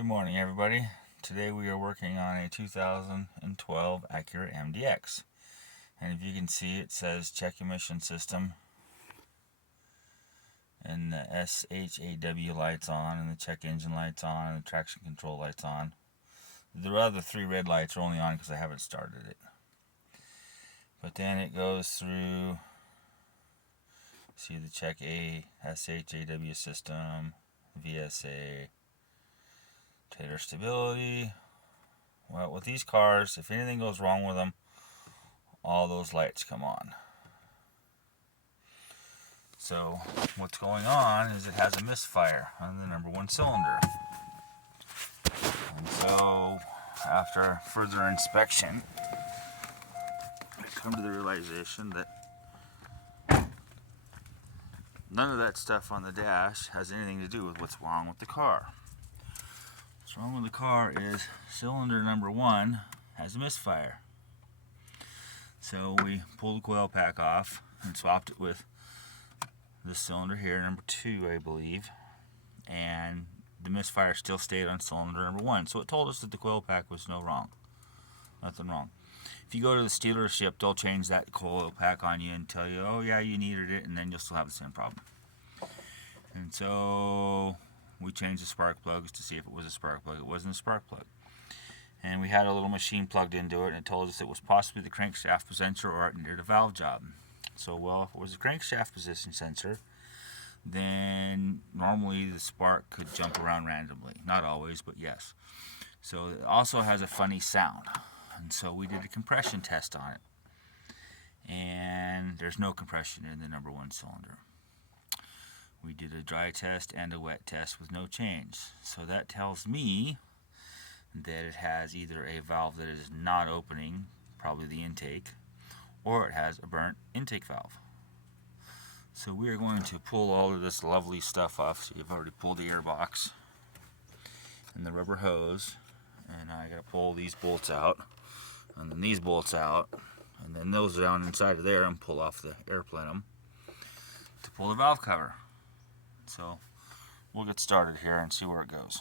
Good morning, everybody. Today we are working on a 2012 Acura MDX. And if you can see, it says check emission system. And the SHAW lights on, and the check engine lights on, and the traction control lights on. The other three red lights are only on because I haven't started it. But then it goes through, see the check SHAW system, VSA, trailer stability. Well, with these cars, if anything goes wrong with them, all those lights come on. So what's going on is it has a misfire on the number one cylinder. And so after further inspection, I come to the realization that none of that stuff on the dash has anything to do with what's wrong with the car. What's wrong with the car is cylinder number one has a misfire. So we pulled the coil pack off and swapped it with this cylinder here, number two, I believe, and the misfire still stayed on cylinder number one. So it told us that the coil pack was nothing wrong. If you go to the dealership, they'll change that coil pack on you and tell you, oh yeah, you needed it, and then you'll still have the same problem. And so we changed the spark plugs to see if it was a spark plug. It wasn't a spark plug. And we had a little machine plugged into it, and it told us it was possibly the crankshaft sensor or it needed a valve job. So, well, if it was a crankshaft position sensor, then normally the spark could jump around randomly. Not always, but yes. So it also has a funny sound. And so we did a compression test on it. And there's no compression in the number one cylinder. We did a dry test and a wet test with no change. So that tells me that it has either a valve that is not opening, probably the intake, or it has a burnt intake valve. So we are going to pull all of this lovely stuff off. So you've already pulled the air box and the rubber hose, and I gotta pull these bolts out, and then these bolts out, and then those down inside of there, and pull off the air plenum to pull the valve cover. So we'll get started here and see where it goes.